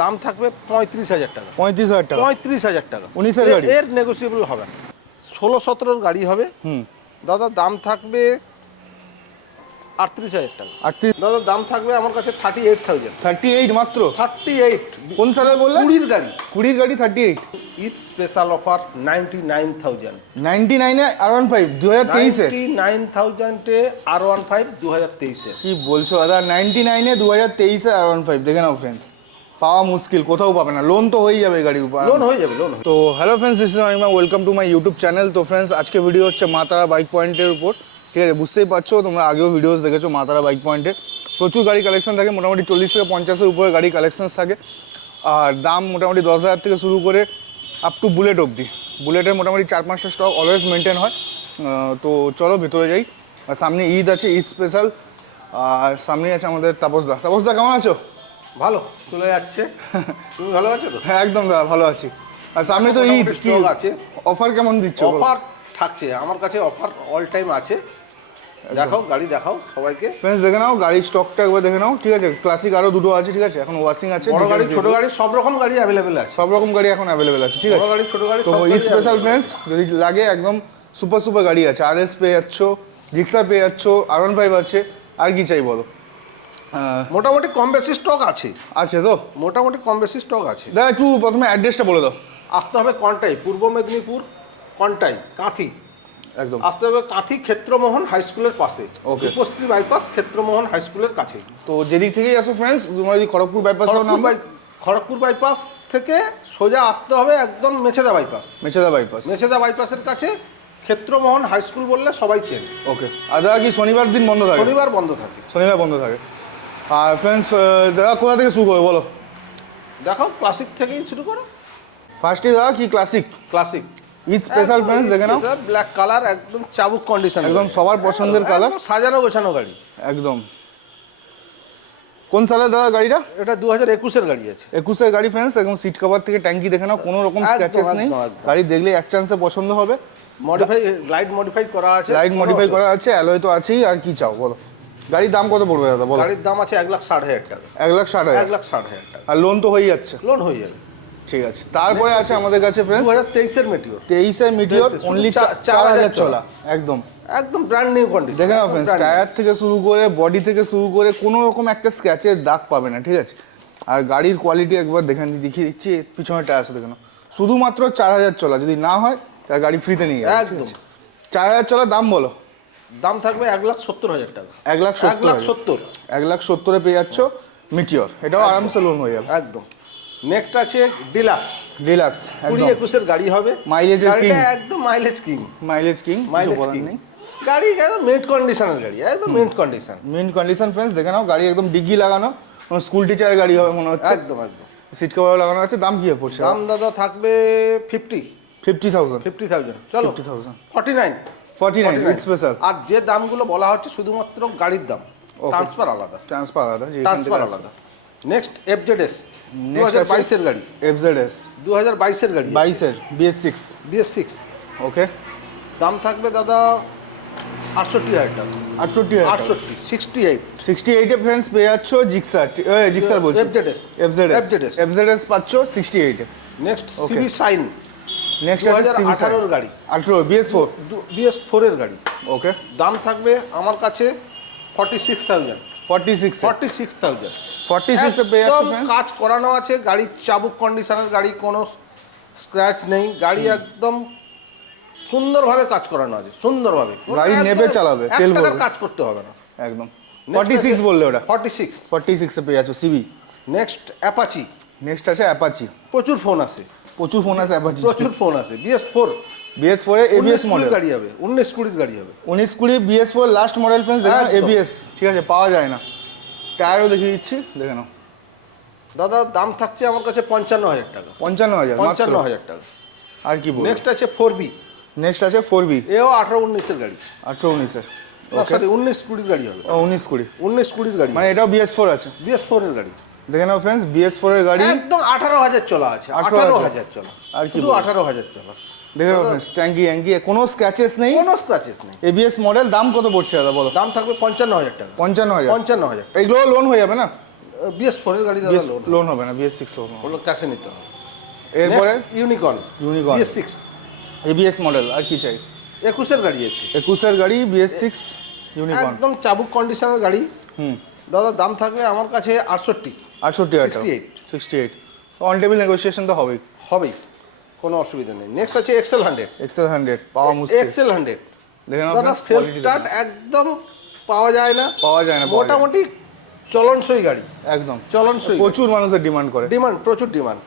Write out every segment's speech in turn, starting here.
দাম থাকবে 35,000 টাকা। 35,000 টাকা? 35,000 টাকা। 19-এর গাড়ি? এর নেগোসিয়েবল হবে না। 16-17 গাড়ি হবে। দাদা দাম থাকবে 38,000 টাকা। 38? দাদা দাম থাকবে আমার কাছে 38,000। 38 মাত্র? 38। কোন সালে বললেন? 20-র গাড়ি। 20-র গাড়ি 38? Eid special offer 99,000। 99 এ R15 2023 এ? 99,000 এ R15 2023 এ। কি বলছো দাদা? 99 এ 2023 এ R15 দেখে নাও ফ্রেন্ডস, পাওয়া মুশকিল, কোথাও পাবে না। লোন তো হয়ে যাবে গাড়ির উপর, লোন হয়ে যাবে, লোন। তো hello friends, this is Anima, welcome to my YouTube channel. তো ফ্রেন্ডস, আজকে ভিডিও হচ্ছে মা তারা বাইক পয়েন্টের উপর। ঠিক আছে, বুঝতেই পারছো, তোমরা আগেও ভিডিওস দেখেছো মা তারা বাইক পয়েন্টে। প্রচুর গাড়ি কালেকশন থাকে, মোটামুটি 40 থেকে 50-এর উপরে গাড়ি কালেকশনস থাকে। আর দাম মোটামুটি 10,000 থেকে শুরু করে আপ টু বুলেট অবধি। বুলেটের মোটামুটি 4-5টা স্টক অলওয়েজ মেনটেন হয়। তো চলো ভেতরে যাই। আর সামনে ঈদ আছে, ঈদ স্পেশাল। আর সামনেই আছে আমাদের তাপসদা। তাপসদা কেমন আছো? ভালো চলে যাচ্ছে। তুমি ভালো আছো তো? হ্যাঁ একদম দাদা, ভালো আছি। আর সামনে তো ঈদ, কি আছে, অফার কেমন দিচ্ছ? অফার থাকছে আমার কাছে, অফার অল টাইম আছে। দেখাও গাড়ি, দেখাও সবাইকে। ফ্রেন্ডস দেখে নাও গাড়ির স্টকটা একবার দেখে নাও। ঠিক আছে, ক্লাসিক আরও দুটো আছে। ঠিক আছে, এখন ওয়াশিং আছে, বড় গাড়ি ছোট গাড়ি সব রকম গাড়ি অ্যাভেলেবেল আছে। সব রকম গাড়ি এখন অ্যাভেলেবেল আছে। ঠিক আছে, বড় গাড়ি ছোট গাড়ি তো সব ঈদ স্পেশাল ফ্রেন্ডস যদি লাগে, একদম সুপার সুপার গাড়ি আছে। RS পেয়ে যাচ্ছ, জিক্সার পেয়ে যাচ্ছ, R15 আছে। আর কি চাই বলো? মোটামুটি কম বেশি স্টক আছে। আছে তো মোটামুটি কম বেশি স্টক আছে। দাদা একটু প্রথমে অ্যাড্রেসটা বলে দাও। আসতে হবে কন্টাই, পূর্ব মেদিনীপুর কন্টাই কাঁথি। একদম আসতে হবে কাঁথি ক্ষেত্রমোহন হাই স্কুলের পাশে। ওকে, উপস্থিত বাইপাস ক্ষেত্রমোহন হাই স্কুলের কাছে। তো যেদিক থেকেই আসো ফ্রেন্ডস, তোমরা যদি খড়গপুর বাইপাস খড়গপুর বাইপাস থেকে সোজা আসতে হবে একদম মেছেদা বাইপাস। মেছেদা বাইপাস, মেছেদা বাইপাসের কাছে ক্ষেত্রমোহন হাই স্কুল বললে সবাই চেন। ওকে। আর দাদা কি শনিবার দিন বন্ধ থাকে? শনিবার বন্ধ থাকে। শনিবার বন্ধ থাকে। আর ফ্রেন্ডস দাদা কোথা থেকে শুরু করবো বলো? দেখাও ক্লাসিক থেকেই শুরু করো। ফার্স্টে দাদা কি classic? Classic Eid special friends দেখে নাও। ব্ল্যাক কালার, একদম চাবুক কন্ডিশন, একদম সবার পছন্দের কালার, সাজানো গোছানো গাড়ি একদম। কোন সালের দাদা গাড়িটা? এটা 2021-এর গাড়ি আছে। 21-এর গাড়ি ফ্রেন্ডস, একদম সিট কভার থেকে ট্যাঙ্কি দেখে নাও, কোনো রকম স্ক্র্যাচেস নেই। গাড়ি দেখলে এক চান্সে পছন্দ হবে। মডিফাই, লাইট মডিফাই করা আছে। লাইট মডিফাই করা আছে, অ্যালয় তো আছেই। আর কি চাও বলো? গাড়ির দাম কত পড়বে দাদা বলো? গাড়ির দাম আছে 1,60,000 টাকা। 1,60,000? 1,60,000 টাকা। আর লোন তো হয়ে যাচ্ছে? লোন হয়ে যাবে। ঠিক আছে, তারপরে আছে আমাদের কাছে ফ্রেন্ডস 2023-এর মেটিওর। 23-এর মিটিওর, অনলি 4,000 চলা, একদম একদম ব্র্যান্ড নিউ কন্ডিশন। দেখে নাও ফ্রেন্ডস, টায়ার থেকে শুরু করে বডি থেকে শুরু করে কোনো রকম একটা স্ক্র্যাচের দাগ পাবে না। ঠিক আছে, আর গাড়ির কোয়ালিটি একবার দেখিয়ে দিচ্ছি। পিছনে টায়ার আছে দেখে নাও, শুধুমাত্র 4,000 চলা। যদি না হয় তাহলে গাড়ি ফ্রিতে নিয়ে যাবে। একদম 4,000 চলা। দাম বলো? দাম থাকবে 1,70,000 টাকা। 1,70,000? 1,70,000-এ পেয়ে যাচ্ছ মিটিওর। এটাও আরামসে লোন হয়ে যাবে। একদম। নেক্সট আছে ডিলাক্স। ডিলাক্স 20-21-এর গাড়ি হবে। মাইলেজের কিং, একদম mileage king. Mileage king, mileage king গাড়ি, একদম মিন্ট কন্ডিশনের গাড়ি, একদম mint condition. Mint condition friends দেখে নাও। গাড়ি একদম ডিগ্গি লাগানো, স্কুল টিচারের গাড়ি হবে মনে হচ্ছে। একদম একদম। সিট কভার লাগানো আছে। দাম কি পড়ছে? দাম দাদা থাকবে 50,000। 50,000 চলো 50,000। 49 ঈদ স্পেশাল। আর যে দামগুলো বলা হচ্ছে শুধুমাত্র গাড়ির দাম, ট্রান্সফার আলাদা। ট্রান্সফার আলাদা, ট্রান্সফার আলাদা। নেক্সট FZS 2022-এর গাড়ি। FZS 2022-এর গাড়ি, 22-এর BS6। ওকে। দাম থাকবে দাদা 68,000 টাকা। 68 68-এ ফ্রেন্ডস পেয়ে যাচ্ছ জিক্সার বলছি, FZS পাচ্ছ 68-এ। Next CB Shine. নেক্সট আছে CB 2018-এর গাড়ি, 18 BS4-এর গাড়ি। ওকে। দাম থাকবে আমার কাছে 46,000। 46,000 এ পেয়ে যাচ্ছ ফ্রেন্ডস। কাজ করানো আছে, গাড়ির চাবুক কন্ডিশনের গাড়ি, কোনো স্ক্র্যাচ নেই। গাড়ি একদম সুন্দরভাবে কাজ করানো আছে, সুন্দরভাবে। গাড়ি নেবে চালাবে, তেল ভরবে, কাজ করতে হবে না একদম। 46 বললে ওটা? 46 এ পেয়ে যাচ্ছ CB। Next Apache. নেক্সট আছে অ্যাপাচি। প্রচুর ফোন আছে অ্যাপাচি, প্রচুর ফোন আছে। BS4 এ ABS মডেল গাড়ি হবে, 19-20 গাড়ি হবে। 19-20 BS4 লাস্ট মডেল ফ্রেন্ডস দেখে নাও। ABS ঠিক আছে, পাওয়া যায় না। টায়ারও দেখিয়ে দিচ্ছি, দেখে নাও। দাদা দাম থাকছে আমার কাছে 55,000 টাকা। 55,000 টাকা। আর কি বলবো? নেক্সট আছে 4B। নেক্সট আছে 4B, এও 18-19-এর গাড়ি। 18-19-এর, ওকে। 19-20 গাড়ি হবে। 19-20 গাড়ি, মানে এটাও BS4 আছে। BS4-এর গাড়ি দেখে নাও ফ্রেন্ডস, BS4 এর গাড়ি একদম 18,000 চলা আছে। 18,000 চলা। আর কি শুধু 18,000 চলা। দেখে নাও ফ্রেন্ডস, ট্যাঙ্কি কোনো স্ক্র্যাচেস নেই, ABS মডেল। দাম কত পড়ছে দাদা বলো? দাম থাকবে 55,000 টাকা। 55,000? 55,000। এগুলো লোন হয়ে যাবে না? BS4 এর গাড়ি দাদা লোন লোন হবে না, BS6 হবে না। হলো ক্যাশে নিতে হবে। এরপরে Unicorn Unicorn BS6 ABS model, আর কি চাই? 21 এর গাড়ি আছে, 21-এর গাড়ি BS6 ইউনিকর্ন। একদম চাবুক কন্ডিশনের গাড়ি। হুম, দাদা দাম থাকবে আমার কাছে 68 68,000 টাকা। 68 অন টেবিল নেগোসিয়েশন তো হবেই। হবেই, কোনো অসুবিধা নেই। নেক্সট আছে XL 100। XL 100 পাওয়া মুশকিল। XL 100 দেখে নাও দাদা friends, সেলফ quality স্টার্ট দেখে নাও। একদম পাওয়া যায় না, পাওয়া যায় না, মোটামুটি চলনসই গাড়ি, একদম চলনসই প্রচুর মানুষের ডিমান্ড করে। ডিমান্ড, প্রচুর ডিমান্ড।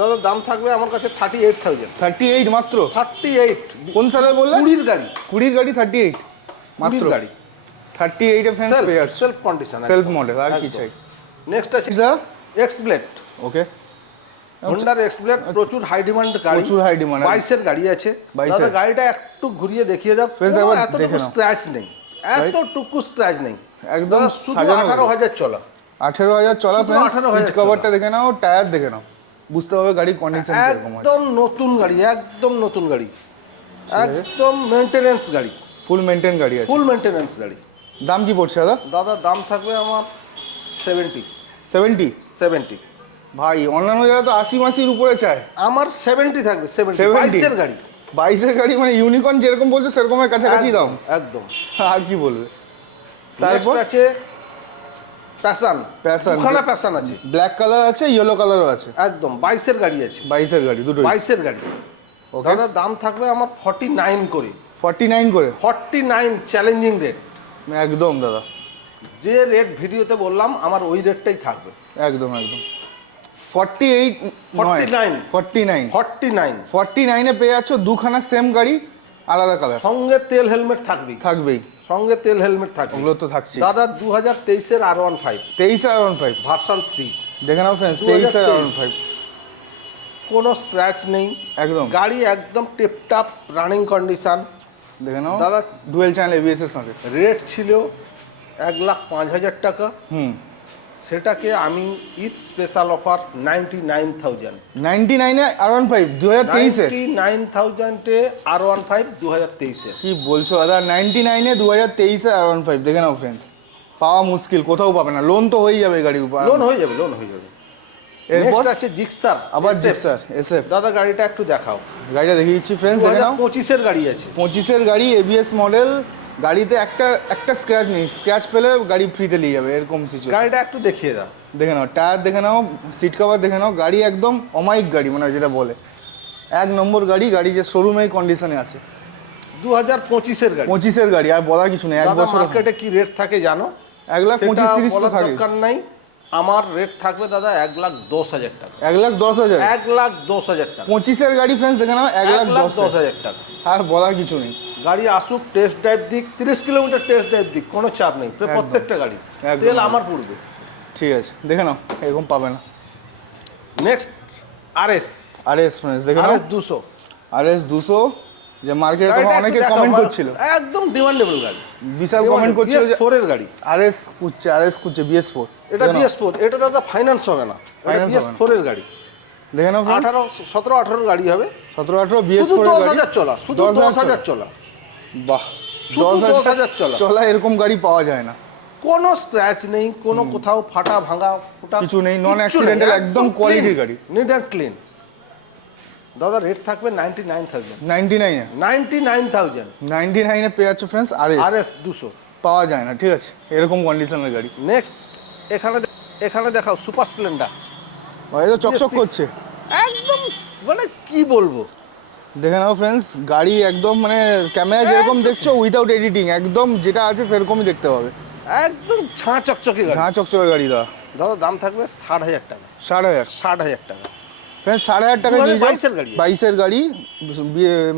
দাদা দাম থাকবে আমার কাছে 38,000। 38 মাত্র? 38 কোন সালে বললেন? 20 গাড়ি, 20 গাড়ি 38 মাত্র? 20 গাড়ি 38 এ ফ্রেন্ডস পেয়ে যাচ্ছে, সেলফ কন্ডিশন, সেলফ মডেল। আর কি চাই? নেক্সট আছে X-Blade। ওকে, হোন্ডার X-Blade প্রচুর হাই ডিমান্ড গাড়ি, প্রচুর হাই ডিমান্ড। 22 এর গাড়ি আছে। 22 দাদা এর। গাড়িটা একটু ঘুরিয়ে দেখিয়ে দাও, Friends, একবার দেখে এতটুকু নাও। স্ক্র্যাচ নেই, এতটুকু স্ক্র্যাচ নেই, একদম দাদা শুধু সাজানো 18,000 চলা। 18,000 চলা শুধু ফ্রেন্ডস। 18,000 সিট কভারটা দেখে নাও, টায়ার দেখে নাও, বুঝতে হবে গাড়ির কন্ডিশন কিরকম আছে। একদম নতুন গাড়ি, একদম নতুন গাড়ি, একদম মেইনটেনেন্স গাড়ি, ফুল মেইনটেইন গাড়ি আছে। ফুল মেইনটেনেন্স গাড়ি। দাম কি পড়ছে দাদা? দাদা দাম থাকবে আমার 70। 70? ভাই অন্যান্য জায়গায় তো 80-80-র উপরে চায়, আমার 70 থাকবে, 70 22 এর গাড়ি। 22-এর গাড়ি মানে ইউনিকর্ন যেরকম বলছো সেরকমের কাছাকাছি দাম। একদম। আর কি বলবে? তারপর তারপর আছে প্যাশন, প্যাশন, দুখানা প্যাশন আছে, ব্ল্যাক কালার আছে, ইয়েলো কালারও আছে। একদম 22 এর গাড়ি আছে, 22-এর গাড়ি দুটোই। 22 এর গাড়ি। ওকে, দাদা দাম থাকবে আমার 49 করে, 49 করে? 49 চ্যালেঞ্জিং রেট। একদম দাদা, যে রেট ভিডিওতে বললাম আমার ওই রেটটাই থাকবে, একদম একদম। 48 নয়, 49 49 49-এ পেয়ে যাচ্ছ দুখানা সেম গাড়ি, আলাদা কালার, সঙ্গে তেল হেলমেট থাকবেই, থাকবেই। সঙ্গে তেল হেলমেট থাকবে। ওগুলো তো থাকছে। দাদা 2023 এর R15 23 আর 15 ভার্সন 3, দেখে নাও ফ্রেন্ডস, 23 আর 15 কোনো স্ক্র্যাচ নেই, একদম গাড়ি একদম টিপটাপ রানিং কন্ডিশন। দেখে নাও দাদা ডুয়েল চ্যানেল ABS এর সঙ্গে। রেট ছিল 1,05,000 টাকা, হুম, সেটাকে আমি Eid special offer 99,000, 99-এ R15 2023-এ? 99,000-এ R15 2023-এর। কি বলছো দাদা? 99-এ 2023-এ R15 দেখে নাও ফ্রেন্ডস, পাওয়া মুশকিল, কোথাও পাবে না। লোন তো হয়েই যাবে গাড়ির উপর, লোন হয়ে যাবে, লোন হয়ে যাবে। এরপর নেক্সট আছে জিক্সার, আবার SF। জিক্সার SF দাদা গাড়িটা একটু দেখাও, গাড়িটা দেখিয়ে দিচ্ছি ফ্রেন্ডস, দেখে নাও। 2025-এর গাড়ি আছে, 25-এর গাড়ি, ABS মডেল, গাড়িতে একটা স্ক্র্যাচ নেই, স্ক্র্যাচ পেলে গাড়ি ফ্রিতে নিয়ে যাবে, এরকম সিচুয়েশন। গাড়িটা একটু দেখিয়ে দাও। দেখে নাও, টায়ার দেখে নাও, সিট কভার দেখে নাও, গাড়ি একদম অমায়িক গাড়ি, মানে যেটা বলে এক নম্বর গাড়ি, গাড়ি যে শোরুমেই কন্ডিশনে আছে। 2025-এর গাড়ি, 25-এর গাড়ি, আর বলার কিছু নেই। এক দাদা বছর মার্কেটে কি রেট থাকে জানো? 1,25,30 তো বলার থাকে। দরকার নাই, আমার রেট থাকবে দাদা 1,10,000 টাকা, 1,10,000? 1,10,000 টাকা, 25-এর গাড়ি ফ্রেন্ডস দেখে নাও, 1,10,000। 1,10,000 টাকা। আর বলার কিছু নেই। গাড়ি আসুক, টেস্ট ড্রাইভ দিক, 30 কিলোমিটার টেস্ট ড্রাইভ দিক, কোনো চাপ নেই, প্রত্যেকটা গাড়ি একদম। তেল আমার পড়বে। ঠিক আছে, দেখে নাও, এরকম পাবে না। নেক্সট RS, RS ফ্রেন্ডস দেখে নাও, RS 200। RS 200, যে মার্কেটে তোমার অনেকে কমেন্ট করছিল, একদম ডিমান্ডেবল গাড়ি, বিশাল কমেন্ট করছিল যে BS4 এর গাড়ি। RS খুঁজছে BS4। এটা BS4, এটা দাদা ফাইন্যান্স হবে না, এটা Finance হবে না। BS4 এর গাড়ি। দেখে নাও ফ্রেন্ডস, 17-18 গাড়ি হবে, 17-18 শুধু BS4 এর গাড়ি, 10,000 চলা, শুধু 10,000 চলা, বাহ, শুধু 10,000 চলা। চলা এরকম গাড়ি পাওয়া যায় না, কোনো স্ক্র্যাচ নেই, কোনো কোথাও ফাটা ভাঙা ফোটা কিছু নেই, non accidental, একদম quality গাড়ি। Neat and clean. দাদা রেট থাকবে 99,000, 99-এ 99,000 99-এ পেয়ে যাচ্ছ ফ্রেন্ডস RS 200। পাওয়া যায় না, ঠিক আছে, এরকম কন্ডিশনের গাড়ি। নেক্সট এখানে দেখাও সুপার স্প্লেন্ডার, ভাই তো চকচক করছে, একদম মানে কি বলবো। দেখে নাও ফ্রেন্ডস, গাড়ি একদম মানে ক্যামেরা যেরকম দেখছো উইদাউট এডিটিং, একদম যেটা আছে সেরকমই দেখতে পাবে, একদম ঝাঁ চকচকে গাড়ি। ঝাঁ চকচকে গাড়ি। দাদা দাম থাকবে 60,000 টাকা, 60,000 60,000 টাকা। ফ্রেন্ডস, 60,000 টাকা নিয়ে যাও। 22-এর গাড়ি, 22-এর গাড়ি,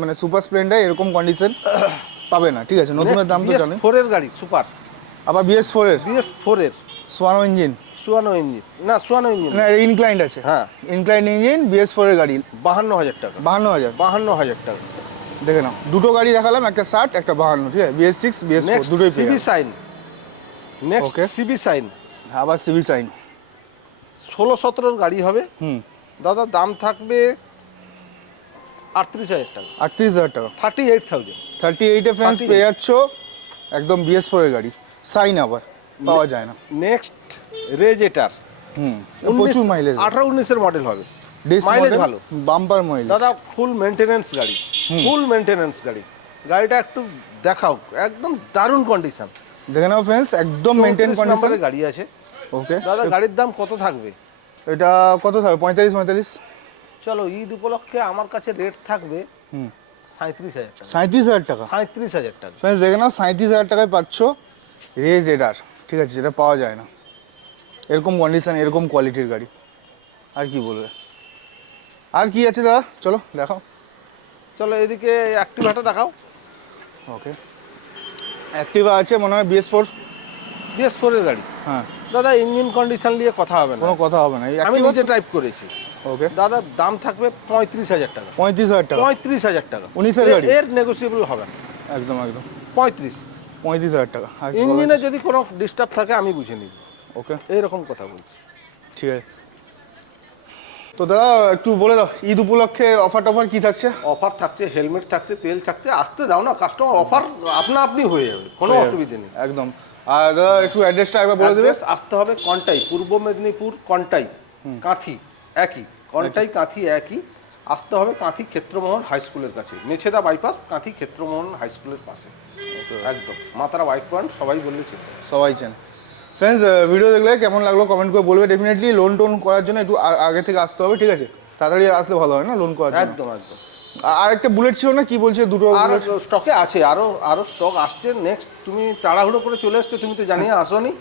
মানে সুপার স্প্লেন্ডার এরকম কন্ডিশন পাবে না, ঠিক আছে। নতুনের দাম তো জানেন। BS4 এর গাড়ি সুপার, আবার BS4 এর BS4 এর সোয়ানো ইঞ্জিন, সুয়ানো ইঞ্জিন, না সুয়ানো ইঞ্জিন না ইনক্লাইন্ড আছে, হ্যাঁ, ইনক্লাইন্ড ইঞ্জিন, BS4 এর গাড়ি, 52,000 টাকা, 52,000। 52,000 টাকা। দেখে নাও, দুটো গাড়ি দেখালাম, একটা 60 একটা 52, ঠিক আছে, BS6 BS4 নেক্সট দুটোই পেয়ে সিবি যাবে। Sine, next Okay. CB sine আবার সিভি সাইন, 16-17 গাড়ি হবে। হুম, দাদা দাম থাকবে 38,000 টাকা, 38,000 টাকা, 38,000। 38-এ ফ্রেন্ডস 38 পেয়ে যাচ্ছ একদম BS4 এর গাড়ি, সাইন আবার পাওয়া যায় না। নেক্সট রেজেটার, প্রচুর মাইলেজ, 18-19-এর মডেল হবে, ডিস মাইলেজ মডেল, ভালো বাম্পার মাইলেজ দাদা, ফুল মেনটেনেন্স গাড়ি, ফুল মেনটেনেন্স গাড়ি। গাড়িটা একটু দেখাও, একদম দারুণ কন্ডিশন। দেখে নাও ফ্রেন্ডস, একদম মেনটেন কন্ডিশন গাড়ি আছে। ওকে দাদা গাড়ির দাম কত থাকবে? এটা কত থাকবে? 45-45। চলো ঈদ উপলক্ষে আমার কাছে রেট থাকবে 37,000 টাকা। 37,000 টাকা? 37,000 টাকা ফ্রেন্ডস দেখে নাও, 37,000 টাকায় পাচ্ছ রেজ এডার, ঠিক আছে, যেটা পাওয়া যায় না এরকম কন্ডিশন, এরকম কোয়ালিটির গাড়ি। আর কি বলবে, আর কি আছে দাদা? চলো দেখাও। চলো এদিকে অ্যাক্টিভাটা দেখাও। ওকে, অ্যাক্টিভা আছে মনে হয় BS4। BS4 এর গাড়ি। হ্যাঁ দাদা ইঞ্জিন কন্ডিশন নিয়ে কথা হবে না, কোনো কথা হবে না, এই আমি অ্যাক্টিভা। নিজে ড্রাইভ করেছি। ওকে, দাদা দাম থাকবে 35,000 টাকা। 35,000 টাকা? 35,000 টাকা। 19-এর গাড়ি? এর নেগোসিয়েবল হবে না। একদম একদম 35,000 টাকা। আর কি ইঞ্জিনে বলার? যদি কোনো ডিস্টার্ব থাকে আমি বুঝে নিব, ওকে এইরকম কথা বলছি। ঠিক আছে। তো দাদা একটু বলে দাও, ঈদ উপলক্ষে অফার টফার কি থাকছে? অফার থাকছে, হেলমেট থাকছে, তেল থাকছে, আসতে দাও না কাস্টমার, অফার আপনা আপনি হয়ে যাবে, কোনো অসুবিধা নেই। একদম। আর দাদা একটু অ্যাড্রেসটা একবার বলে দেবে। অ্যাড্রেস আসতে হবে কন্টাই, পূর্ব মেদিনীপুর কন্টাই, কাঁথি একই, কন্টাই কাঁথি একই। আসতে হবে কাঁথি ক্ষেত্রমোহন হাই স্কুলের কাছে, মেছেদা বাইপাস, কাঁথি ক্ষেত্রমোহন হাই স্কুলের পাশে একদম। মাতারা বাইক পয়েন্ট সবাই বললে চিনবে, সবাই চেনে। ফ্রেন্ডস ভিডিও দেখলে কেমন লাগলো কমেন্ট করে বলবে। ডেফিনেটলি লোন টোন করার জন্য একটু আগে থেকে আসতে হবে, ঠিক আছে, তাড়াতাড়ি আসলে ভালো হয় না লোন করার জন্য। একদম একদম। আর একটা বুলেট ছিল না, কি বলছে? দুটো আর স্টকে আছে, আরো স্টক আসছে নেক্সট। তুমি তাড়াহুড়ো করে চলে এসছো, তুমি তো জানিয়ে আসোনি,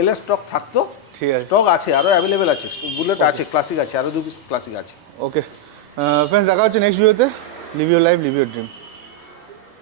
এলে স্টক থাকতো। ঠিক আছে, স্টক আছে, আরো অ্যাভেলেবেল আছে, বুলেট আছে, ক্লাসিক আছে, আরো 2 পিস ক্লাসিক আছে। ওকে ফ্রেন্ডস, দেখা হচ্ছে নেক্সট ভিডিওতে। Live your life, live your dream.